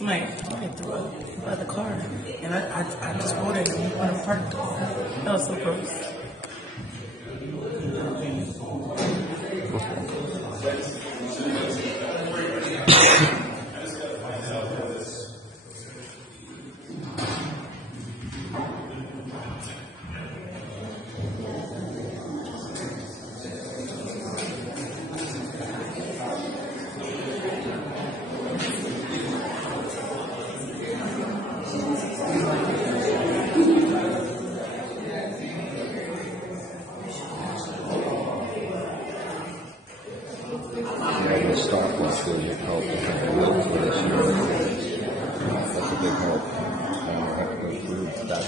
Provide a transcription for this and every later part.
Like threw up by the car, and I just rolled it and went and parked. That was so gross. That's a big help. And I have to go through that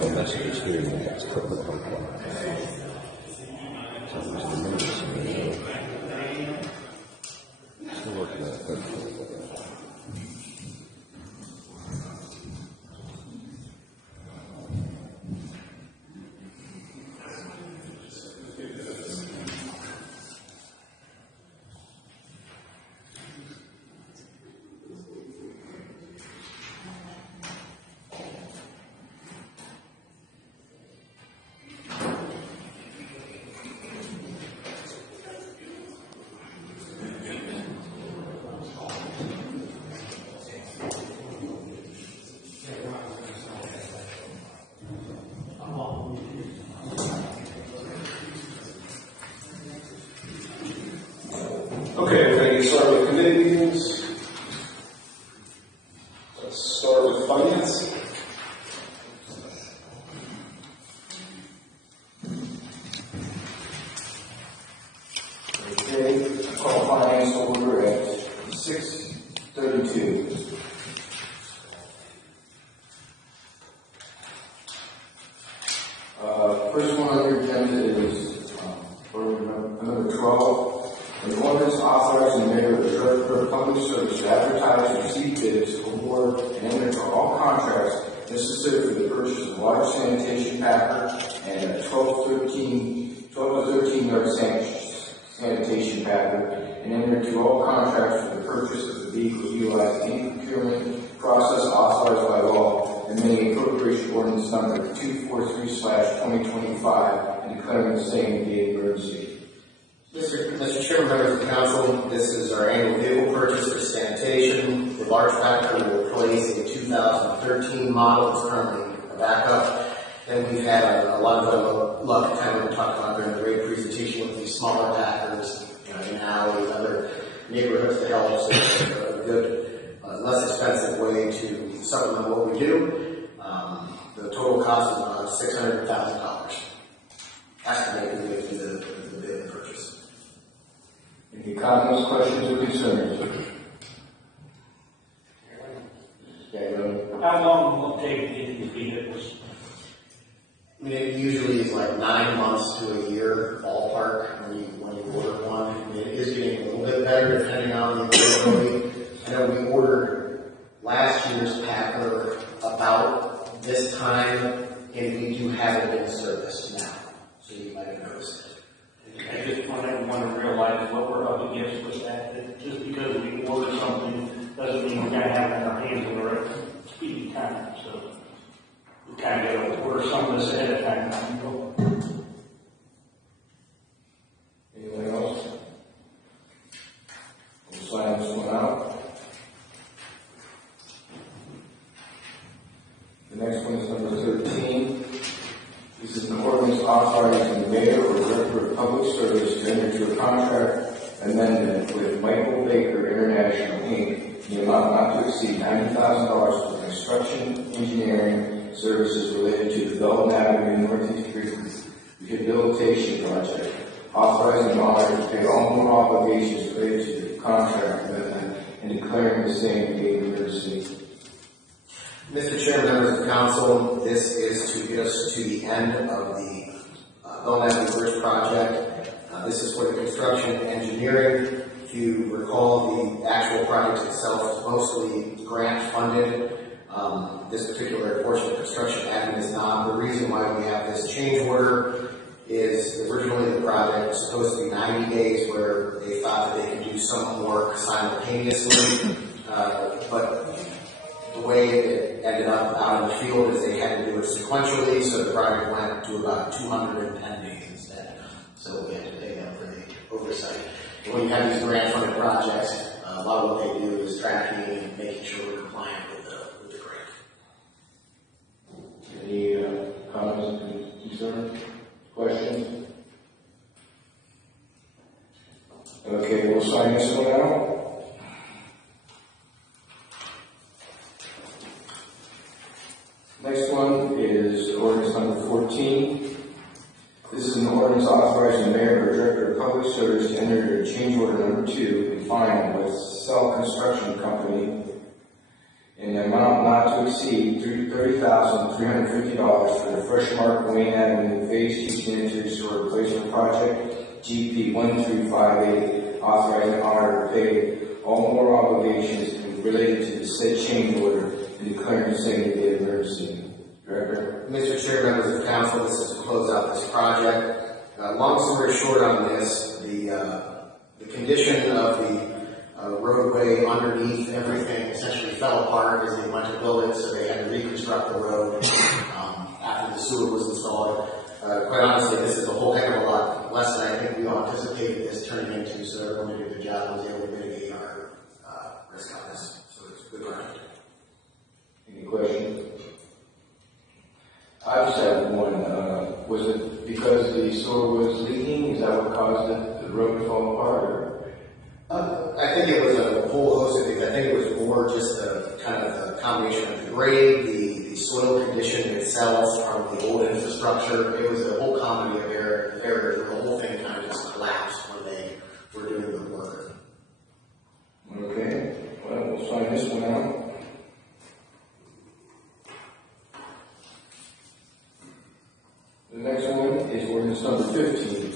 the messages here, and that's quickly help. So there's an emergency. Still working on it. Okay, we're going to get started with committee meetings. Let's start with finance. Okay, call finance order at 6:32. First one on your agenda is number 12. An ordinance authorizing the mayor of the Director of Public Service to advertise, receive bids, award, and enter into all contracts necessary for the purchase of water sanitation packer and a 12 to 13 yard sanitation packer, and enter into all contracts for the purchase of the vehicle utilized in any procurement process authorized by law, and amending appropriation ordinance number 243/2025 and declaring the same a emergency. Mr. Chairman, members of the council, this is our annual vehicle purchase for sanitation. The large packer will replace a 2013 model. It's currently a backup. Then we've had a lot of luck, kind of talked about during the rate presentation, with these smaller packers, in alleys, other neighborhoods to help. So it's a good, less expensive way to supplement what we do. The total cost is about $600,000. Estimated with the bid and purchase. Any comments, questions, or concerns? How long will it take to get these vehicles? I mean, it usually is like 9 months to a year ballpark when you order one. I mean, it is getting a little bit better depending on the availability. I know we ordered last year's packer about this time, and we do have it in service now. So you might have noticed it. I just want everyone to realize what we're up against with that. That just because we order something doesn't mean we're going to have it in our hands in the right speedy time. So we kind of got to order some of this ahead of time. Anyone else? We'll sign this one out. The next one is number 13. This is an ordinance authorizing the mayor or director of public service to enter into a contract amendment with Michael Baker International, Inc., in the amount not to exceed $90,000 for construction engineering services related to the Belton Avenue Northeast Rehabilitation Project, authorizing the owner to pay all more obligations related to the contract amendment and declaring the same a emergency. Mr. Chairman, members of council, this is to get us to the end of the Belton Avenue Bridge project. This is for the construction engineering If you recall, the actual project itself is mostly grant funded. This particular portion of construction admin is not. The reason why we have this change order is originally the project was supposed to be 90 days where they thought that they could do some work simultaneously, but the way it ended up out in the field is they had to do it sequentially, so the project went to about 210 days instead. So we had to pay them for the oversight. And when you have these grant funded projects, a lot of what they do is tracking and making sure we're compliant with the grant. Any comments, concerns, questions? Okay, we'll sign this one out. Next one is ordinance number 14. This is an ordinance authorizing the mayor or director of public service to enter into change order number 2 and final with Cell Construction Company in the amount not to exceed $30,350 for the Fresh Mark Wayne Avenue Phase 2 sanitary sewer replacement project, GP 1358, authorizing honor to pay all more obligations related to the said change order and declaring the same to be an emergency. Director. Mr. Chair, members of council, this is to close out this project. Long story short on this, the condition of the roadway underneath everything essentially fell apart as they went to build it, so they had to reconstruct the road after the sewer was installed. Quite honestly, this is a whole heck of a lot less than I think we all anticipated this turning into, so everyone did a good job and was able to mitigate our risk on this. So it's a good project. Any questions? I just have one. Was it because the sewer was leaking? Is that what caused the road to fall apart? I think it was a whole host of things. I think it was more just a kind of a combination of the grade, the soil condition itself from the old infrastructure. It was a whole comedy of errors where the whole thing kind of just collapsed when they were doing the work. Okay. Well, we'll sign this one out. The next one is ordinance number 15.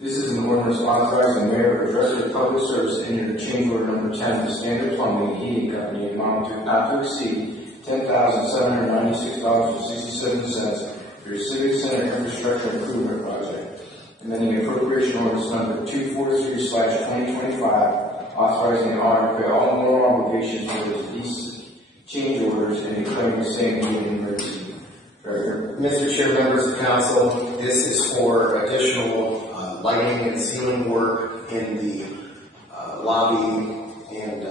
This is an ordinance authorizing the mayor or director of public service to enter the change order number 10 to Standard Plumbing and Heating Company amount to not to exceed $10,796.67 for your Civic Center infrastructure improvement project. And then the appropriation ordinance number 243/2025 authorizing the honor to pay all moral obligations for these change orders and declaring the same to be an emergency. Mr. Chair, members of council, this is for additional lighting and ceiling work in the lobby and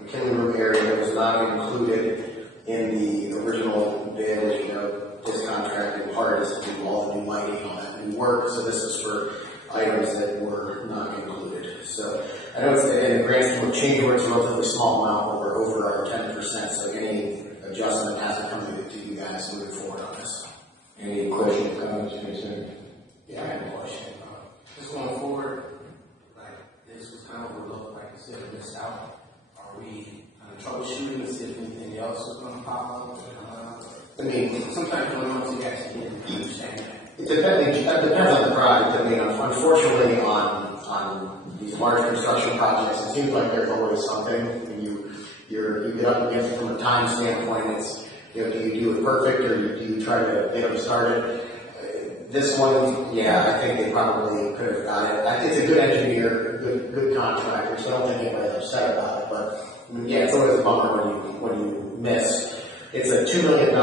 McKinley room area that was not included in the original bid. As you know, this contracting part is to do all the new lighting and all that new work. So this is for items that were not included. So I know it's in the grand scheme of change orders, a relatively small amount, but we're over our 10%. So any adjustment has to come to you guys moving forward on this. Any questions, comments, concerns? Yeah, I have a question. Just going forward, like, this was kind of overlooked, like you said, missed out. Are we troubleshooting to see if anything else is going to pop up? I mean, sometimes you don't know if you actually didn't understand that. It depends on the project. I mean, unfortunately, on these large construction projects, it seems like there's always something. When you get up against it from a time standpoint, it's, you know, do you do it perfect or do you try to get them started? This one, yeah, I think they probably could have got it. I think it's a good engineer, good contractor, so I don't think anybody's upset about it. But yeah, it's always a bummer when you miss. It's a $2 million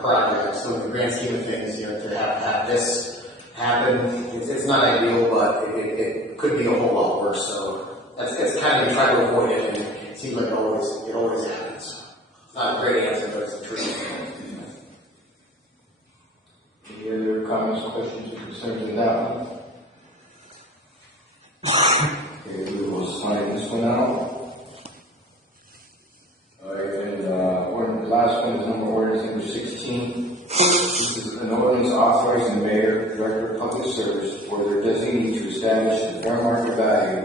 project, so in the grand scheme of things, you know, to have this happen, it's not ideal, but it could be a whole lot worse. So that's kind of, you try to avoid it, and it seems like it always happens. It's not a great answer, but it's the truth. Any other comments, questions, or concerns on that one? Okay, we will sign this one out. Alright, and the last one is ordinance number 16. This is an ordinance authorizing the mayor, director of public service, or their designee to establish the fair market value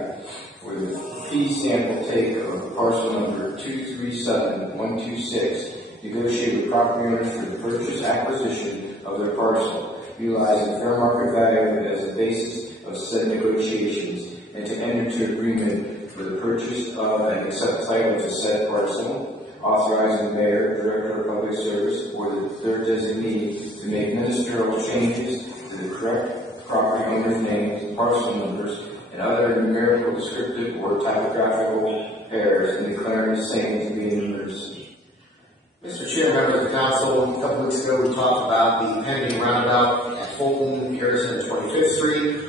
for the fee sample take of parcel number 237126, negotiate with property owners for the purchase acquisition of their parcel, utilizing fair market value as a basis of said negotiations, and to enter into agreement for the purchase of and accept title to said parcel, authorizing the mayor, director of public service, or the third designee to make ministerial changes to the correct property owner's names, parcel numbers, and other numerical, descriptive, or typographical errors, and declaring the same to be an emergency. Mr. Chair, members of the council, a couple weeks ago we talked about the pending roundabout at Fulton, Harrison, and 25th Street.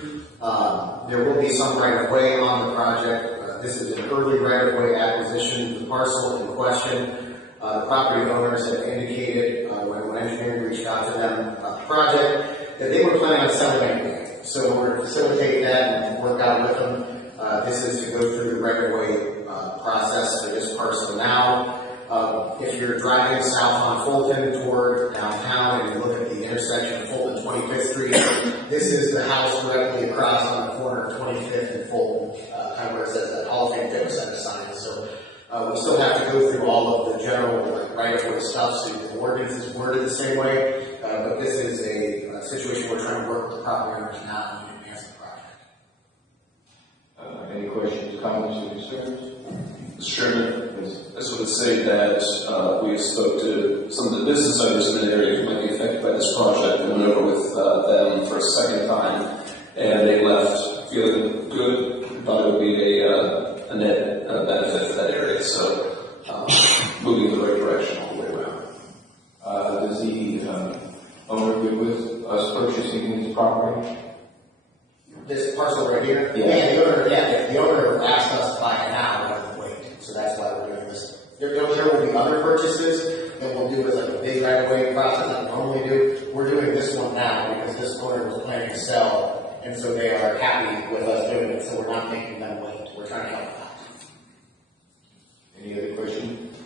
There will be some right-of-way on the project. This is an early right-of-way acquisition. The parcel in question, the property owners have indicated when engineering reached out to them about the project that they were planning on selling anyway. So in order to facilitate that and work out with them, this is to go through the right-of-way process for this parcel now. If you're driving south on Fulton toward downtown and you look at the intersection of Fulton and 25th Street, this is the house directly across on the corner of 25th and Fulton, kind of where it says that Hall of Fame Fitness Center sign. So we still have to go through all of the general right-of-way stuff, so the ordinance is worded the same way, but this is a situation we're trying to work with the property owners now in advance of the project. Any questions, comments, or concerns? Mr. Chairman, I just want to say that we spoke to some of the business owners in the area who might be affected by this project and went over with them for a second time, and they left feeling good, thought it would be a net benefit for that area. So moving in the right direction all the way around. Does the owner agree with us purchasing this property? This parcel right here? Yeah. The owner asked us to buy it now rather than wait, so that's why we're doing this. There will be other purchases that we'll do as like a big right-of-way process that we normally do. We're doing this one now because this owner was planning to sell, and so they are happy with us doing it, so we're not making them wait. We're trying to help them out. Any other questions?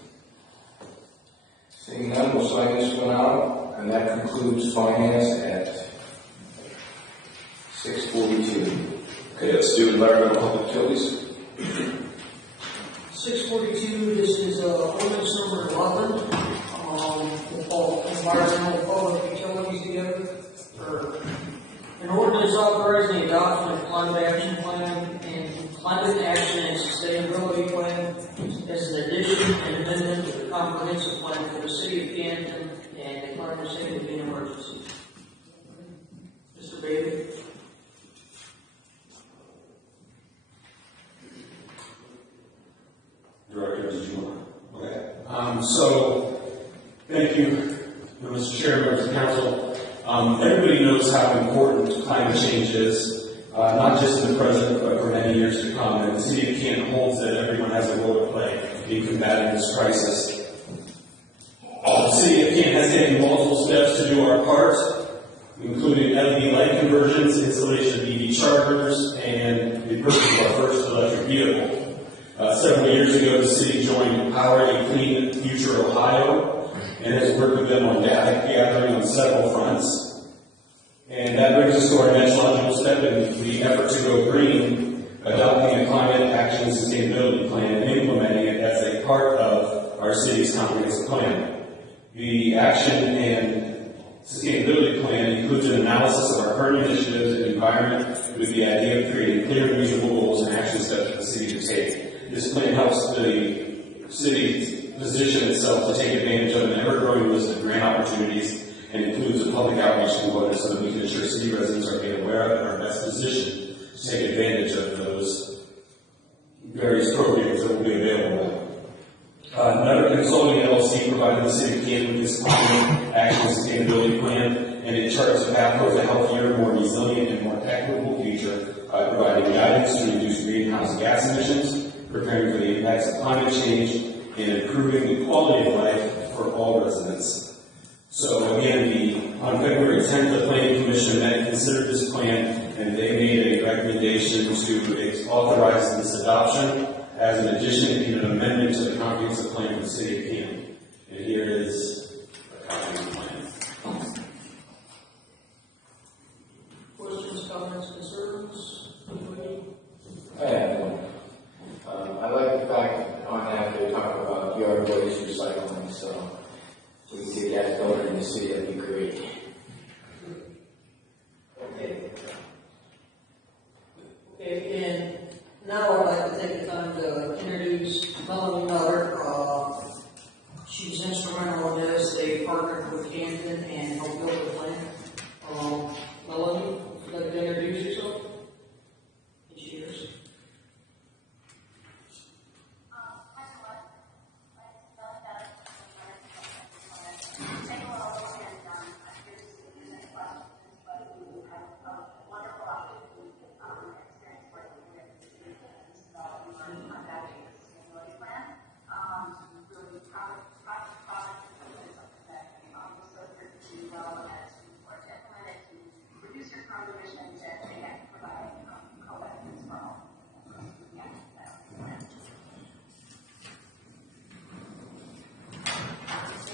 Seeing none, we'll sign this one out, and that concludes finance at 6:42. Okay, let's do environmental public utilities. 642, this is ordinance number 11. We'll call environmental public utilities together. An ordinance authorizing the adoption of climate action plan and climate action and sustainability plan as an addition and amendment to the comprehensive plan for the city of Canton and declaring the same to be an emergency. Mr. Bailey? Director, did you want? Okay. So, thank you, Mr. Chair, members of council. Everybody knows how important climate change is, not just in the present, but for many years to come. And the city of Canton holds that everyone has a role to play in combating this crisis. The city of Canton has taken multiple steps to do our part, including LED light conversions, installation of EV chargers, and the purchase of our first electric vehicle. Several years ago, the city joined Power a Clean Future Ohio and has worked with them on data gathering on several fronts. And that brings us to our next logical step in the effort to go green, adopting a climate action and sustainability plan and implementing it as a part of our city's comprehensive plan. The action and sustainability plan includes an analysis of our current initiatives and environment with the idea of creating clear and reasonable goals and action steps for the city to take. This plan helps the city position itself to take advantage of an ever-growing list of grant opportunities and includes a public outreach component so that we can ensure city residents are made aware of and are best positioned to take advantage of those various programs that will be available. Another Consulting LLC provided the city of Canton with this climate action and sustainability plan, and it charts a path towards a healthier, more resilient, and more equitable future by providing guidance to reduce greenhouse gas emissions, preparing for the impacts of climate change, and improving the quality of life for all residents. So again, on February 10th, the Planning Commission met and considered this plan, and they made a recommendation to authorize this adoption as an addition and an amendment to the comprehensive plan for the city of Canton. And here is a copy of the plan. Questions, comments, concerns? I have one. I like the fact on that they talk about yard waste recycling, so we can get that going in the city, that'd be great. Okay. Okay, and She's instrumental in this. They partnered with Canton and helped build the plant. Melanie, would you like to introduce yourself? Cheers.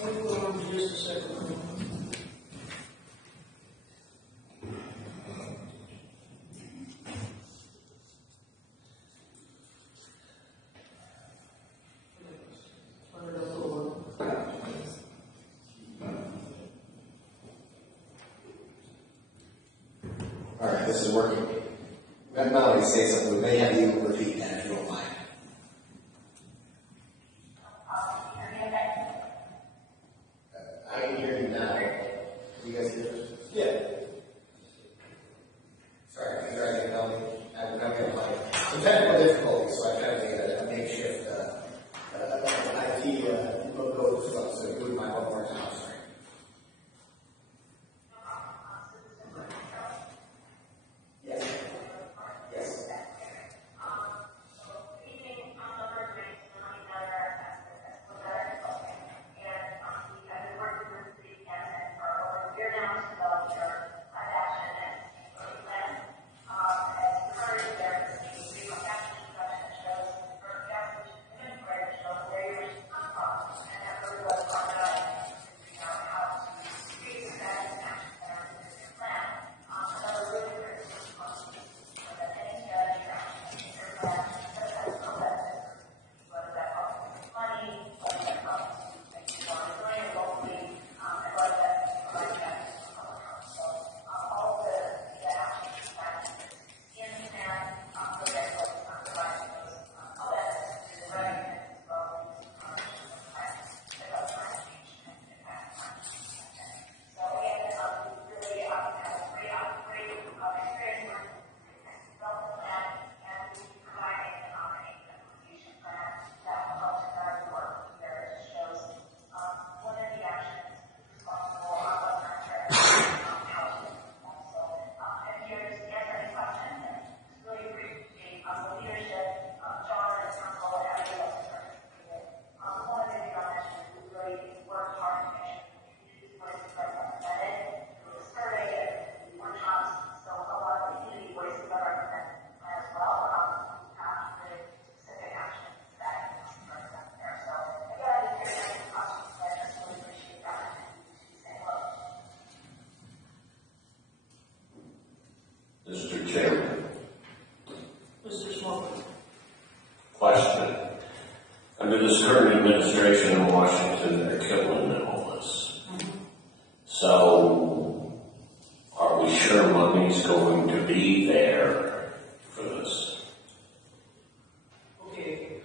Hold on just a second. Turn it up a little. All right, this is working. Let Melanie say something. We may have you repeat that if you don't mind. I can hear you now. You guys hear us? Yeah. Sorry, I'm dragging Melanie. I'm having like some technical difficulties, so I kind of made a makeshift IT logo stuff, so do my one more time. Sorry. Yes. Yes. Mr. Chairman, Mr. Smoker. question. Under this current administration in Washington, they're killing the homeless. So, are we sure money's going to be there for this? Okay.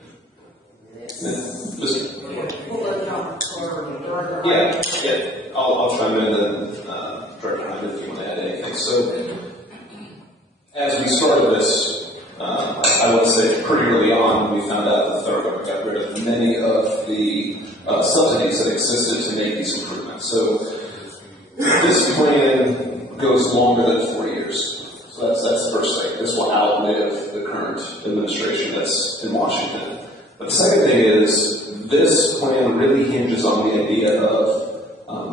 Mr. We'll let John or Director. Yeah, I'll chime in and then Director Hyman if you want to add anything. So, as we started this, I would say pretty early on, we found out that the federal government got rid of many of the subsidies that existed to make these improvements. So, this plan goes longer than 4 years. So that's the first thing. This will outlive the current administration that's in Washington. But the second thing is, this plan really hinges on the idea of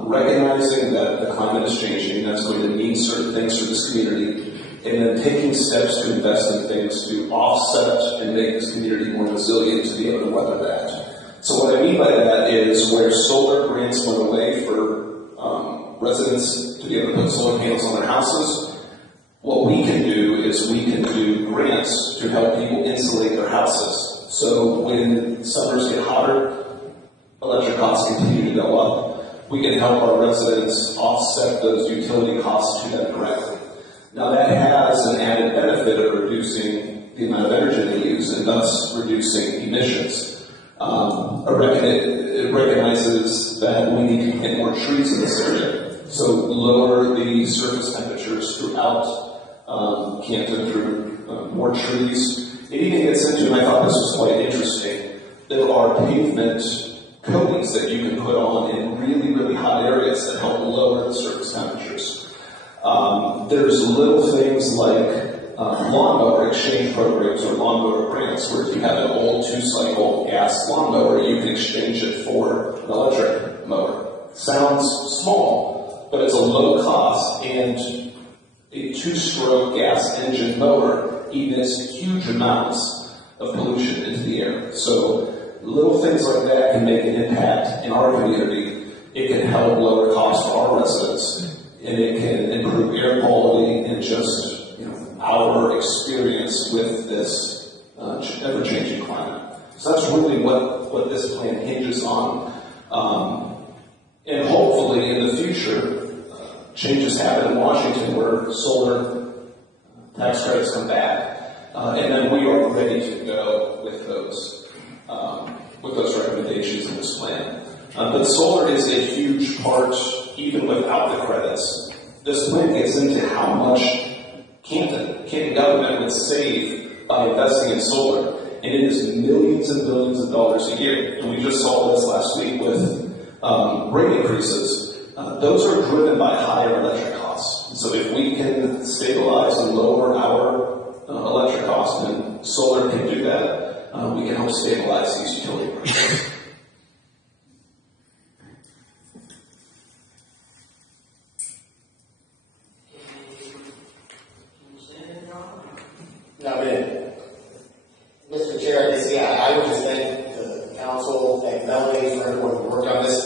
recognizing that the climate is changing, that's going to mean certain things for this community, and then taking steps to invest in things to offset and make this community more resilient to be able to weather that. So what I mean by that is where solar grants went away for residents to be able to put solar panels on their houses, what we can do is we can do grants to help people insulate their houses. So when summers get hotter, electric costs continue to go up, we can help our residents offset those utility costs to them directly. Now that has an added benefit of reducing the amount of energy they use and thus reducing emissions. It recognizes that we need to plant more trees in this area, so lower the surface temperatures throughout Canton through more trees. It even gets into, and I thought this was quite interesting, there are pavement coatings that you can put on in really, really hot areas that help lower the surface temperatures. There's little things like lawnmower exchange programs or lawnmower grants, where if you have an old 2-cycle gas lawnmower, you can exchange it for an electric mower. Sounds small, but it's a low cost, and a 2-stroke gas engine mower emits huge amounts of pollution into the air. So little things like that can make an impact in our community. It can help lower costs for our residents, and it can improve air quality and just our experience with this ever-changing climate. So that's really what this plan hinges on. And hopefully in the future, changes happen in Washington where solar tax credits come back, and then we are ready to go with those recommendations in this plan. But solar is a huge part, even without the credits. This plan gets into how much Canton government would save by investing in solar, and it is millions and millions of dollars a year. And we just saw this last week with rate increases. Those are driven by higher electric costs. And so if we can stabilize and lower our electric costs, and solar can do that, we can help stabilize these utility prices. Mr. Chair, I would just thank the council, thank Melanie for everyone who worked on this.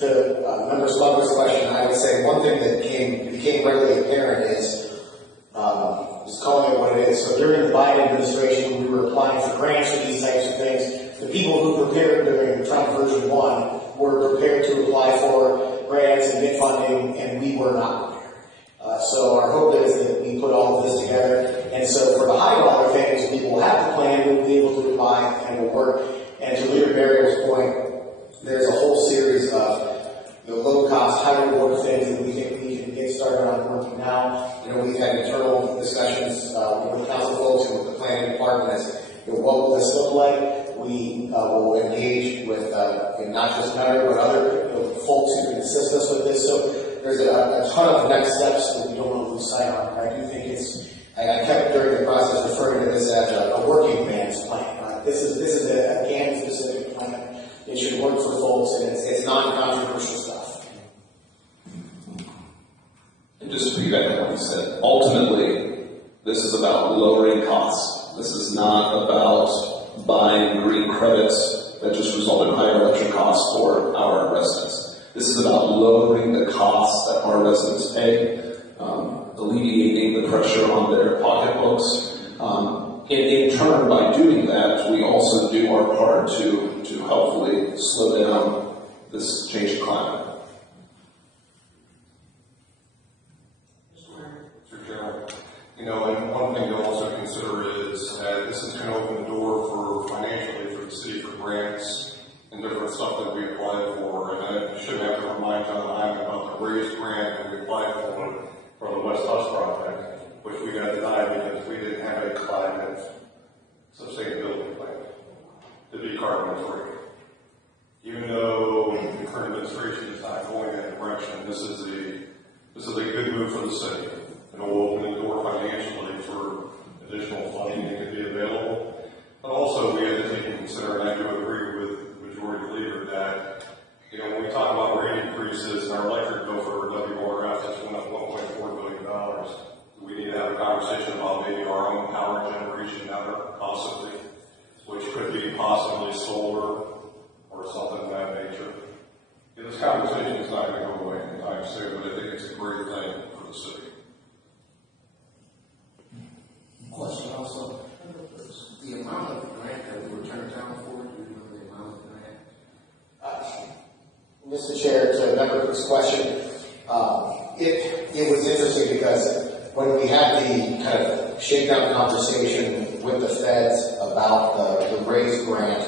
To Member Slugger's question, I would say one thing that became readily apparent is, just calling it what it is. So during the Biden administration, we were applying for grants for these types of things. The people who prepared during Trump version 1 were prepared to apply for grants and get funding, and we were not prepared. So our hope is that we put all of this together. And so for the high dollar things, people will have the plan, we'll be able to apply, and will work. And to Leader Barrier's point, there's a whole series of low-cost, high-reward things that we think we can get started on working now. We've had internal discussions with the council folks and with the planning department as what will this look like. We will engage with not just Nutter, but other folks who can assist us with this. So there's a ton of next steps that we don't want to lose sight on. I do think I kept during the process referring to this as a working man's plan. This is a Canton-specific plan. It should work for folks, and it's non-controversial stuff. And just to piggyback on what you said, ultimately, this is about lowering costs. This is not about buying green credits that just result in higher electric costs for our residents. This is about lowering the costs that our residents pay, alleviating the pressure on their pocketbooks. And in turn, by doing that, we also do our part to hopefully slow down this changing climate. Mr. Chairman, and one thing to also consider is that this is going to open the door for financially for the city for grants and different stuff that we applied for. And I should have to remind John Hyman about the raised grant that we applied for the West Bus project, which we got denied because we didn't have a climate sustainability plan to be carbon free. Even though the current administration is not going in that direction, this is a good move for the city. And it will open the door financially for additional funding that could be available. But also we have to take into consideration, and I do agree with the majority leader that when we talk about rate increases and our electric bill for WRF just went up $1.4 billion, we need to have a conversation about maybe our own power generation network, possibly, which could be possibly solar or something of that nature. This conversation is not going to go away anytime soon, but I think it's a great thing for the city. Question also, the amount of grant that we were turned down for, do you know the amount of grant? Mr. Chair, to Member Cook's question, it was interesting because when we had the kind of shakedown conversation with the feds about the raised grant,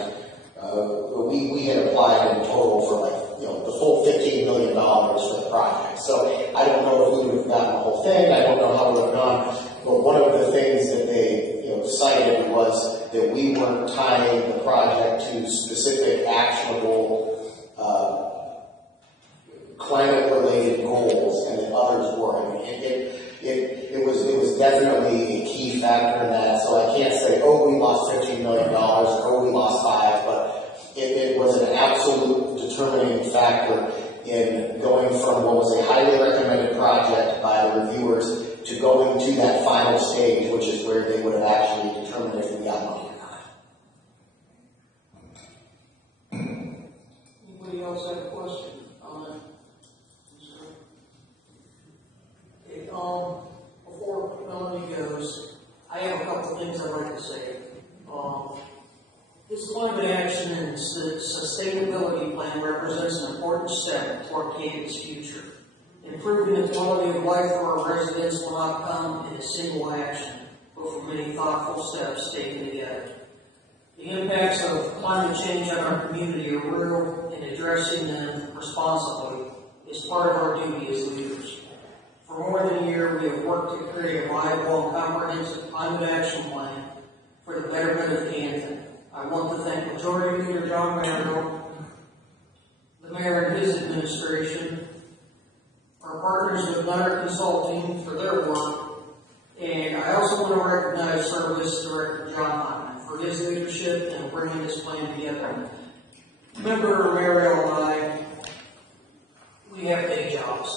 we had applied in total for like, the full $15 million for the project. So I don't know if we would have gotten the whole thing. I don't know how it would have gone. But one of the things that they, cited was that we weren't tying the project to specific actionable climate-related goals, and that others were. I mean, it was definitely a key factor in that. So I can't say, oh, we lost $15 million, or oh, we lost $5, but it was an absolute determining factor in going from what was a highly recommended project by the reviewers to going to that final stage, which is where they would have actually determined if we got money or not. Anybody else have a question on that? Okay, before Melanie goes, I have a couple of things I'd like to say. This climate action and sustainability plan represents an important step toward Canton's future. Improving the quality of life for our residents will not come in a single action, but from many thoughtful steps taken together. The impacts of climate change on our community are real, and addressing them responsibly is part of our duty as leaders. For more than a year, we have worked to create a viable and comprehensive climate action plan for the betterment of Canton. I want to thank Majority Leader John Randall, the Mayor and his administration, our partners with Nutter Consulting for their work, and I also want to recognize Service Director John Hyman for his leadership in bringing this plan together. Member Mariel and I, we have day jobs,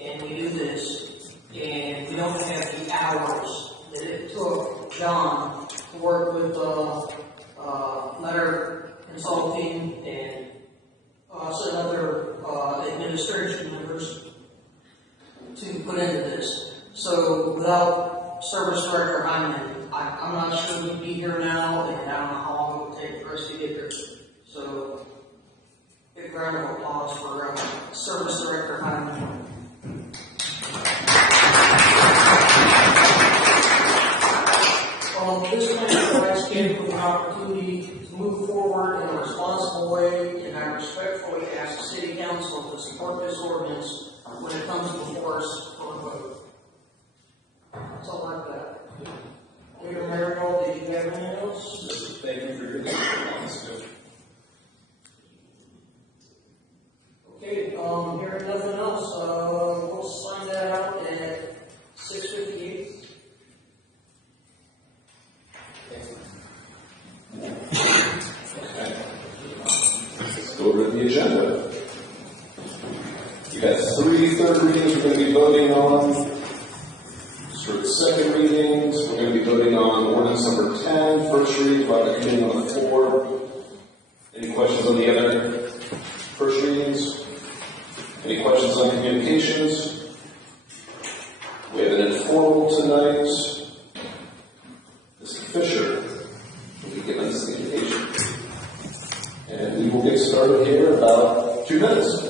and we do this, and we don't have the hours that it took John to work with Nutter Consulting and some other administration members to put into this. So without Service Director Hyman, I'm not sure we'd be here now, and I don't know how long it would take for us to get here. So, big round of applause for Service Director Hyman. This plan provides Canton with an opportunity to move forward in a responsible way, and I respectfully ask the City Council to support this ordinance when it comes before us for a vote. That's all I've got. Leader Marigold, did you have anything else? Thank you for your response. Okay, hearing nothing else, we'll sign that out at 6:58. Let's go over to the agenda. You got 3 third readings we're going to be voting on. For the second readings, we're going to be voting on ordinance number 10, first reading by the committee on the floor. Any questions on the other first readings? Any questions on communications? We have an informal tonight. Mr. Fisher will be giving us the invitation. And we will get started here in about 2 minutes.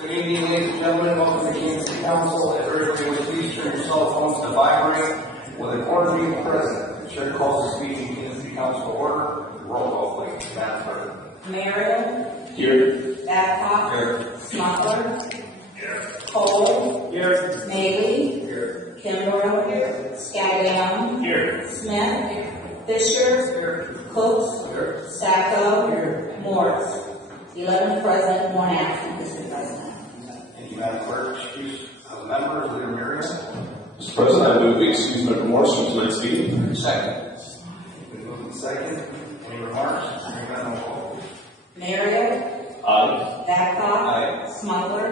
Good evening, ladies and gentlemen. Welcome to Canton City Council. If everybody would please turn your cell phones to vibrate. With an order being present, the chair calls the speech in Canton City Council to order. Roll call, please. Madam Clerk. Marion. Here. Babcock. Here. Smuggler. Here. Cole. Here. Navy. Here. Kimbrough. Here. Scadam. Here. Smith. Here. Fisher. Here. Cooks. Here. Sacco. Here. Morris. 11 present, 1 absent, Mr. President. Thank you, Madam Clerk. Excuse of members, Leader Marion. Mr. President, I move we excuse Member Morris from tonight's meeting. Second. Been moved and second. Any remarks? Hearing none, roll call. Marriott. Aye. Babcock. Aye. Smuggler.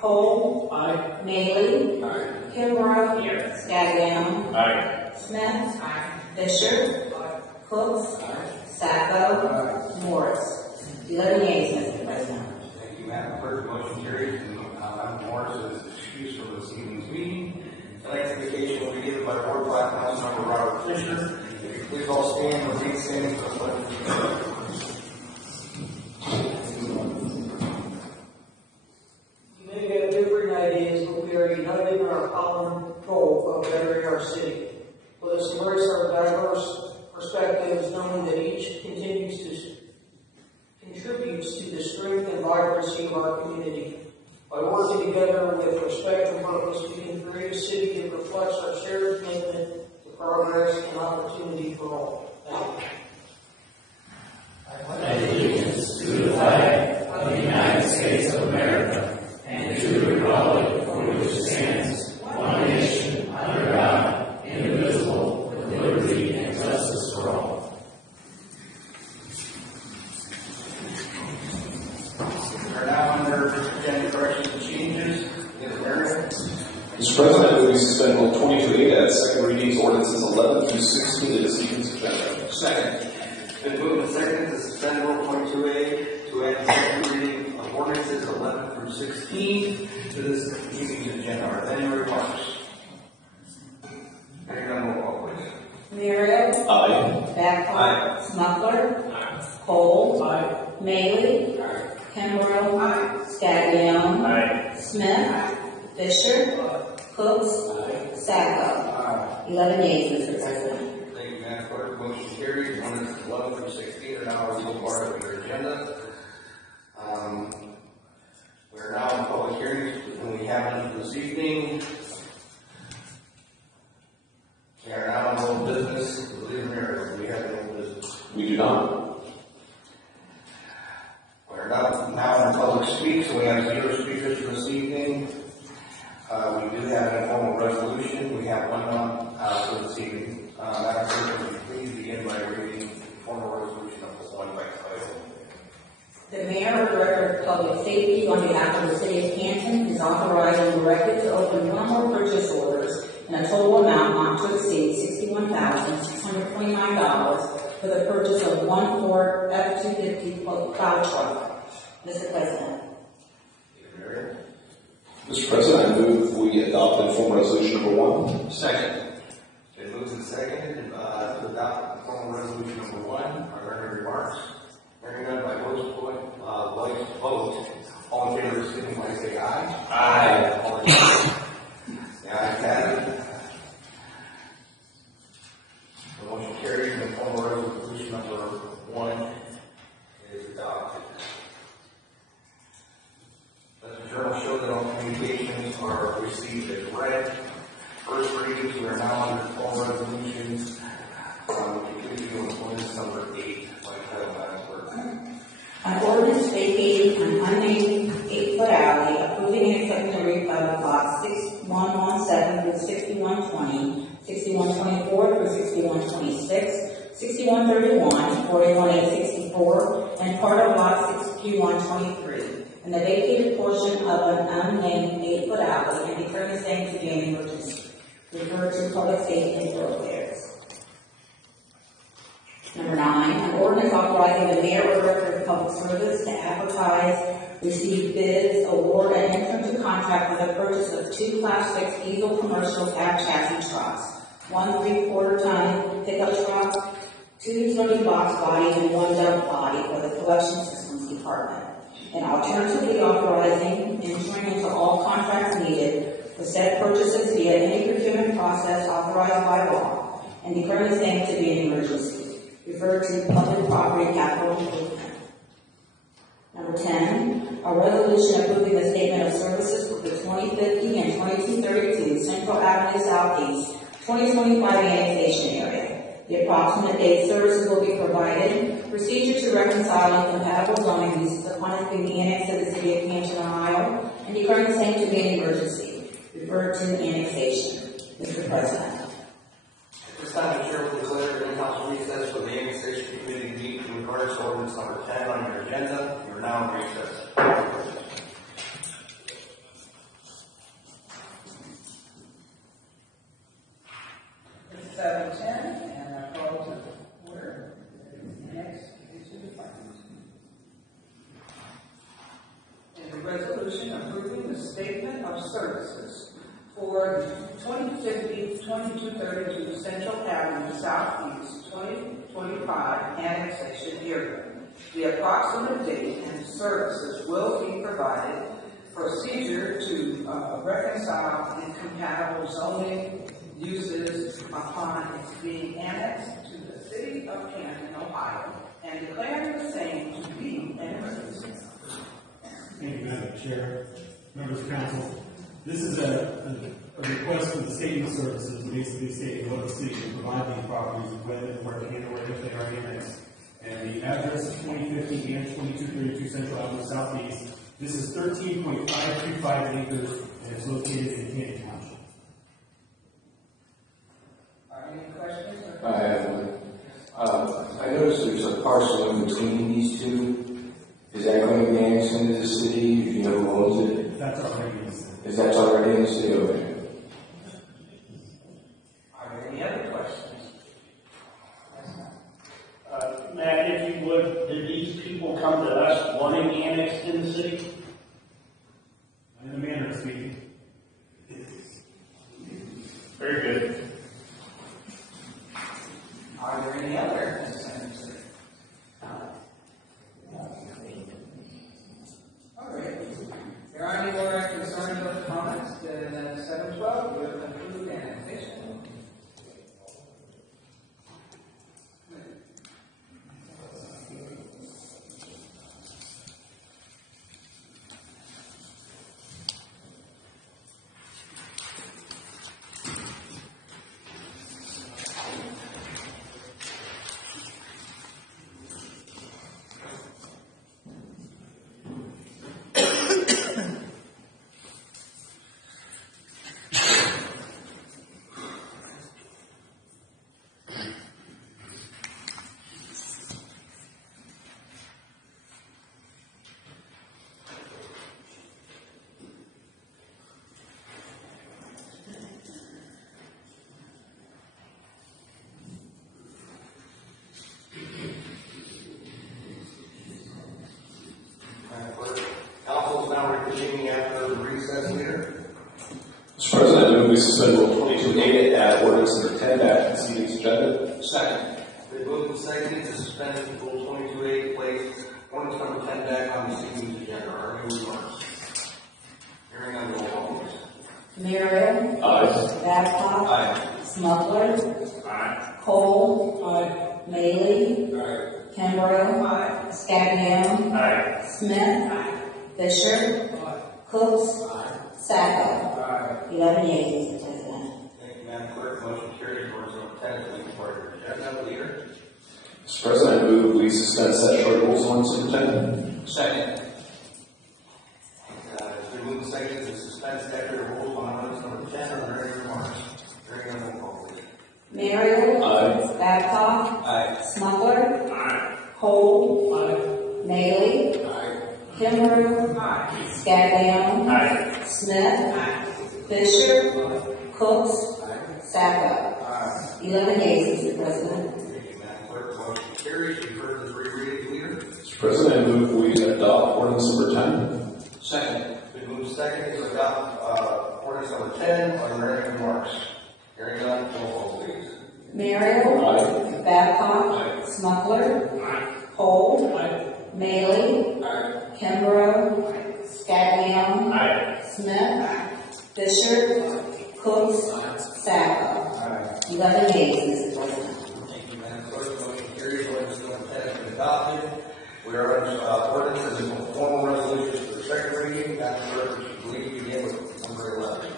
Cole. Aye. Naley. Aye. Kimbrough. Here. Scadam. Aye. Smith. Fisher. Cooks. Sacco. Morris. 11 yeas, Mr. President. Thank you, Madam Clerk. Motion carries. Madam Morris is excused from this evening's meeting. Tonight's invocation will be given by Board Black Councilmember Robert Fisher. If you please all stand and remain standing for the pledge of allegiance. You may have different ideas, but we are united in our common goal of bettering our city. Let us embrace our diverse perspectives, knowing that each contributes to the strength and vibrancy of our community. By working together with respect and purpose, we can create a city that reflects our shared commitment to progress and opportunity for all. Thank you. I pledge allegiance to the flag of the United States of America and to the republic for which it stands, one nation, under God, indivisible, with liberty and justice for all. we suspend Rule 22.8 at second readings, ordinances 11 through 16 to this evening's agenda. Second. Been moved and seconded to suspend Rule 22A to add the second reading of ordinances 11 through 16 to this evening's agenda. Are there any remarks? Hearing none, roll call, please. Muriel. Aye. Backlund. Smucker. Cole. Maley. Kimbrough. Scaglione. Smith. Fisher. Cooks. Sacco. 11 yeas, Mr. President. Thank you, Madam Clerk. Motion carries. Ordinances 11 through 16 are now a legal part of your agenda. We are now in public hearings, and we have none for this evening. We are now in old business. Leader Mayor, we have no old business. We do not. We are now in public speak, so we have 0 speakers for this evening. We do have an informal resolution. We have one for this evening. Madam Clerk, would you please begin by reading the formal resolution of the one by title? The Mayor or Director of Public Safety, on behalf of the City of Canton, is authorized and directed to open one more purchase orders in a total amount not to exceed $61,629 for the purchase of one Ford F-250 plow truck. Mr. President. Mr. President, I move we adopt informal resolution number 1. Second. It moves and seconded to adopt formal resolution number 1. Are there any remarks? Hearing none by voice vote. All in favor, signify by saying aye. Aye. All opposed? The ayes have it. The motion carries and the formal resolution number 1 is adopted. Let the journal show that all communications are received as read. First readings, we are now under formal resolutions. We continue to ordinance number 8 by title, Madam Clerk. An ordinance vacating an unnamed 8-foot alley, approving and accepting a refund of lots 6117 through 6120, 6124 through 6126, 6131, 41864, and part of lot 6123, and the vacated portion of an unnamed 8-foot alley, and declaring the same to be an emergency. Refer to Public Safety and Thoroughfares. Number 9, an ordinance authorizing the Mayor or Director of Public Service to advertise, receive bids, award, and enter into contract for the purchase of 2 Class 6 diesel commercial cab chassis trucks, 1 3/4 ton pickup truck, 2 utility box bodies, and 1 dump body for the Collection Systems Department. And alternatively authorizing entering into all contracts needed for said purchases via any procurement process authorized by law, and declaring the same to be an emergency. Refer to Public Property Capital Improvement. Number 10, a resolution approving the statement of services for the 2050 and 2232 Central Avenue Southeast 2025 annexation area. The approximate date services will be provided, procedure to reconcile incompatible zoning uses upon its being annexed to the City of Canton, Ohio, and declaring the same to be an emergency. Refer to annexation. Mr. President. At this time, the Chair will declare an in-house recess for the Annexation Committee to meet in regards to ordinance number 10 on your agenda. You are now in recess. It's 7:10, and I call to order. Next is the department. And the resolution approving the statement of services for the 2050-2232 Central Avenue Southeast 2025 annexation area. The approximate date and services will be provided. Procedure to reconcile incompatible zoning uses upon its being annexed to the City of Canton, Ohio, and declaring the same to be an emergency. Thank you, Madam Chair, members of council. This is a request for the statement of services, basically stating what the city can provide these properties when and where they can or if they are annexed. And the address is 2050 and 2232 Central Avenue Southeast. This is 13.525 acres and it's located in Canton Township. Any questions? I have one. I noticed there's a parcel in between these two. Is that going to be annexed into the city? Do you know who owns it? That's already in the city. Is that already in the city? Okay. people come to us wanting annexed in the city? In the manner of speaking. Very good. Are there any other concerns? All right. If there are any more concerns or comments, then 712, we have approved annexation. Council is now reconvening after the recess here. Mr. President, I move we suspend Rule 22A to add ordinance number 10 back to this evening's agenda. Second. Been moved and seconded to suspend Rule 22A, place ordinance number 10 back on this evening's agenda. Are there any remarks? Hearing none, roll call, please. Merrill. Aye. Babcock. Aye. Smuggler. Aye. Cole. Bailey. Kimbrough. Scagnon. Aye. Smith. Fisher. Cooks. Sacco. 11 yeas, Mr. President. Thank you, Madam Clerk. Motion carries. Ordinance number 10 is being part of the agenda. Leader. Mr. President, I move we suspend statutory rules on superintendent. Second. It's been moved and seconded to suspend statutory rules on ordinance number 10. Are there any remarks? Hearing none, roll call, please. Merrill. Aye. Babcock. Aye. Smuggler. Aye. Cole. Bailey. Kimbrough. Scagnon. Aye. Smith. Fisher. Cooks. Sacco. 11 yeas, Mr. President. Thank you, Madam Clerk. Motion carries. You've heard the three readings, Leader. Mr. President, I move we adopt ordinance number 10. Second. Been moved and seconded to adopt ordinance number 10. Are there any remarks? Hearing none, roll call, please. Merrill. Aye. Babcock. Smuggler. Cole. Bailey. Kimbrough. Scagnon. Aye. Smith. Fisher. Cooks. Sacco. 11 yeas, Mr. President. Thank you, Madam Clerk. Motion carries. Ordinance number 10 has been adopted. We are on ordinances and formal resolutions for the second reading. Madam Clerk, would you please begin with number 11?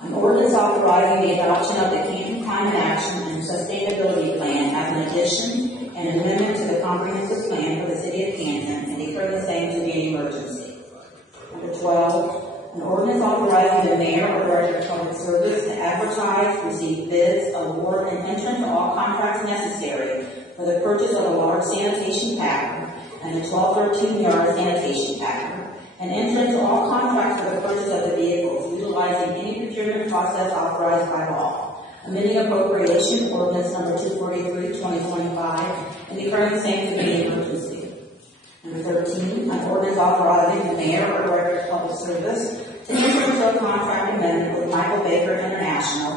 An ordinance authorizing the adoption of the Canton Climate Action and Sustainability Plan as an addition and an amendment to the comprehensive plan for the city of Canton and declare the same to be an emergency. Number 12, an ordinance authorizing the mayor or director of public service to advertise, receive bids, award, and enter into all contracts necessary for the purchase of a large sanitation packer and a 12-13-yard sanitation packer, and enter into all contracts for the purchase of the vehicles utilizing any procurement process authorized by law. Amending appropriation ordinance number 243, 2025, and declaring the same to be an emergency. Number 13, an ordinance authorizing the mayor or director of public service to enter into a contract amendment with Michael Baker International,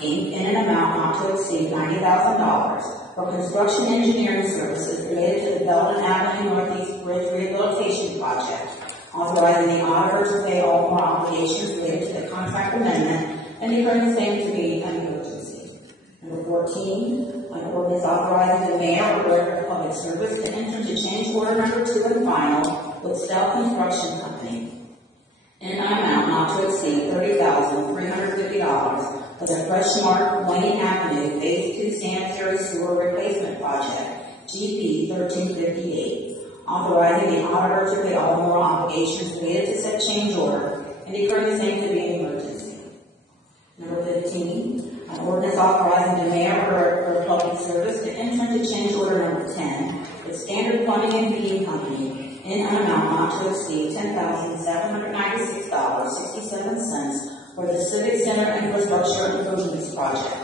Inc. in an amount not to exceed $90,000 for construction engineering services related to the Belden Avenue Northeast Bridge Rehabilitation Project, authorizing the auditor to pay all more obligations related to the contract amendment and declaring the same to be an emergency. Number 14, an ordinance authorizing the mayor or director of public service to enter into change order number 2 and final with Stell Construction Company in an amount not to exceed $30,350 for the Freshmark Wayne Avenue Phase 2 Sanitary Sewer Replacement Project, GP 1358, authorizing the auditor to pay all moral obligations related to said change order and declaring the same to be an emergency. Number 15, an ordinance authorizing the mayor or director of public service to enter into change order number 10 with Standard Plumbing and Heating Company in an amount not to exceed $10,796.67 for the Civic Center Infrastructure Improvements Project,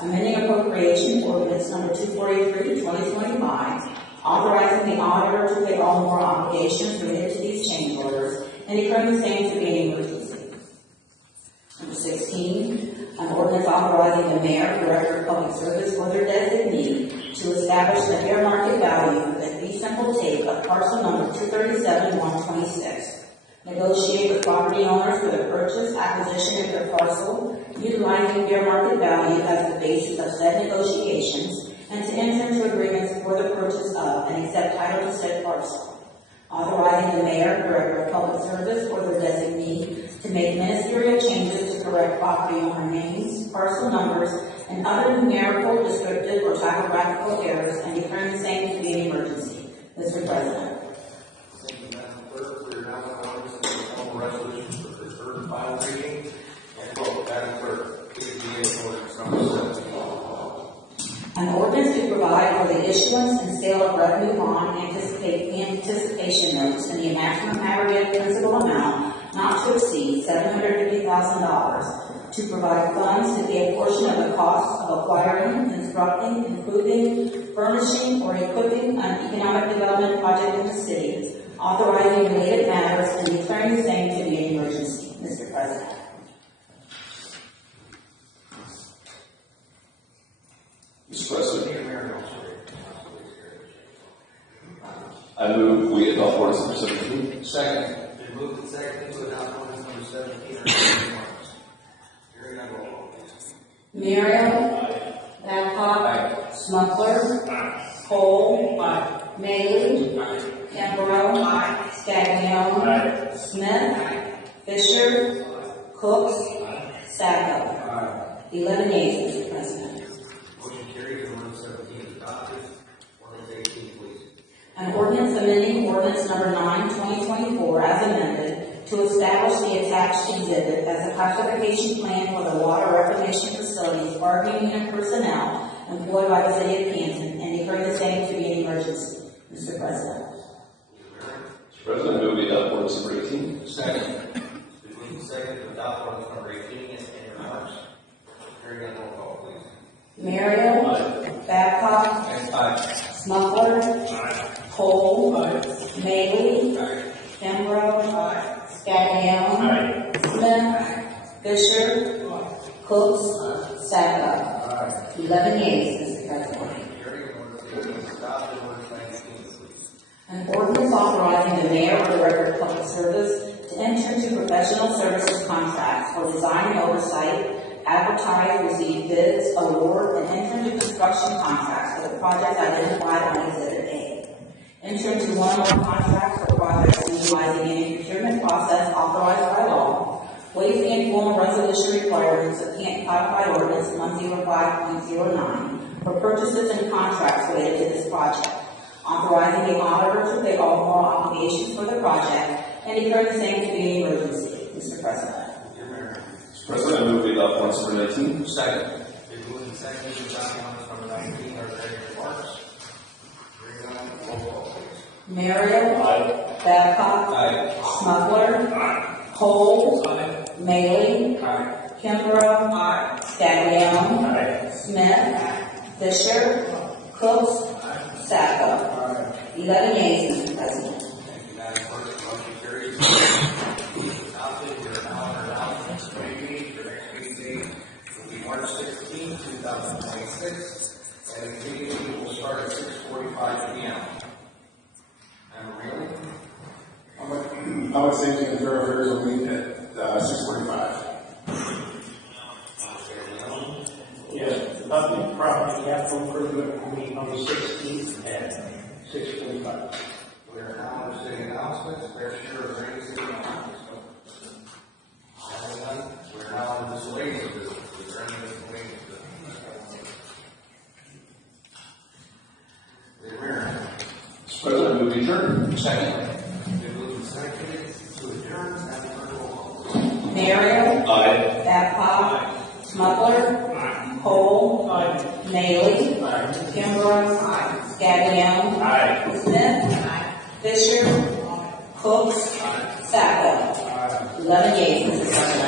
amending appropriation ordinance number 243, 2025, authorizing the auditor to pay all moral obligations related to these change orders, and declaring the same to be an emergency. Number 16, an ordinance authorizing the mayor, director of public service, or their designee to establish the fair market value for the fee simple take of parcel number 237-126. Negotiate with property owners for the purchase, acquisition of their parcel, utilizing fair market value as the basis of said negotiations, and to enter into agreements for the purchase of and accept title to said parcel. Authorizing the mayor, director of public service, or their designee to make ministerial changes to correct property owner names, parcel numbers, and other numerical, descriptive, or typographical errors, and declaring the same to be an emergency. Mr. President. Thank you, Madam Clerk. We are now on ordinance and the formal resolution for the third and final reading. And vote, Madam Clerk, please begin ordinance number 17. An ordinance to provide for the issuance and sale of revenue bond anticipation notes in the maximum aggregate principal amount not to exceed $750,000 to provide funds to pay a portion of the cost of acquiring, constructing, improving, furnishing, or equipping an economic development project in the city, authorizing related matters, and declaring the same to be an emergency. Mr. President. Mr. President, I move we adopt ordinance number 17. Second. Been moved and seconded to adopt ordinance number 17. Hearing none, roll call, please. Muriel. Babcock. Smuggler. Cole. Maley. Kimbrough. Scaglione. Smith. Fisher. Cooks. Sacco. 11 yeas, Mr. President. Motion carries and ordinance 17 is adopted. Ordinance 18, please. An ordinance amending ordinance number 9, 2024 as amended to establish the attached exhibit as a classification plan for the water reclamation facilities bargaining unit personnel employed by the city of Canton, and declaring the same to be an emergency. Mr. President. Mr. President, I move we adopt ordinance number 18. Second. Been moved and seconded to adopt ordinance number 18. Any remarks? Hearing none, roll call, please. Muriel. Babcock. Smuggler. Cole. Maley. Kimbrough. Scaglione. Smith. Fisher. Cooks. Sacco. 11 yeas, Mr. President. An ordinance authorizing the mayor or director of public service to enter into professional services contracts for design and oversight, advertise, receive bids, award, and enter into construction contracts for the projects identified on Exhibit A. Enter into one or more contracts for projects utilizing any procurement process authorized by law, waive the informal resolution requirements of Canton Codified Ordinance 105.09 for purchases and contracts related to this project, authorizing the auditor to pay all moral obligations for the project, and declaring the same to be an emergency. Mr. President. Mr. President, I move we adopt ordinance number 19. Second. Been moved and seconded to adopt ordinance number 19. Are there any remarks? Hearing none, roll call, please. Muriel. Babcock. Smuggler. Cole. Maley. Kimbrough. Scaglione. Smith. Fisher. Cooks. Sacco. 11 yeas, Mr. President. Thank you, Madam Clerk. Motion carries. Adopted. We are now on announcements. Your next meeting date will be March 16, 2026, and the meeting will start at 6:45 p.m. Madam Reilly? I would say the Bureau of Affairs will meet at 6:45. Yes, public property capital improvement will be on the 16th at 6:45. We are now on city announcements. Mayor Sure, is there any city announcements? Having none, we are now on miscellaneous business. Is there any miscellaneous business? The mayor. Mr. President, I move we adjourn. Second. Been moved and seconded to adjourn. Madam Clerk, roll call. Muriel. Aye. Babcock. Smuggler. Cole. Maley. Kimbrough. Scaglione. Smith. Fisher. Cooks. Sacco. 11 yeas, Mr. President.